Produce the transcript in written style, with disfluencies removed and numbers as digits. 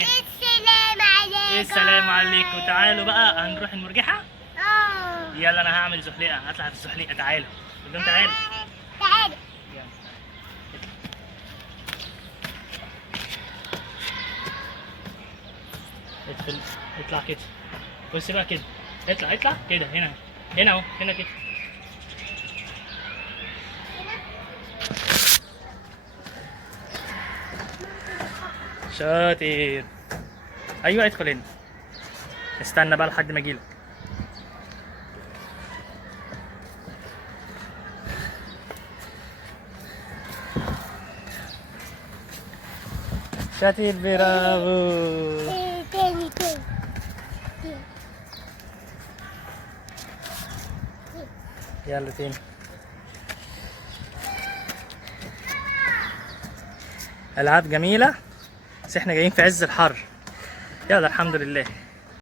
السلام عليكم. السلام عليكم. تعالوا بقى هنروح المرجحة. اه يلا انا هعمل زحليقة، هطلع في الزحليقة. تعالوا قول لهم تعالوا. تعالى. يلا. ادخل، اطلع كده. بص بقى كده، اطلع اطلع كده. هنا هنا اهو، هنا كده. شاطر. ايوه ادخل هنا. استنى بقى لحد ما اجيلك. شاطر، برافو. تاني. يلا تاني. ألعاب جميلة، بس احنا جايين في عز الحر. يلا الحمد لله.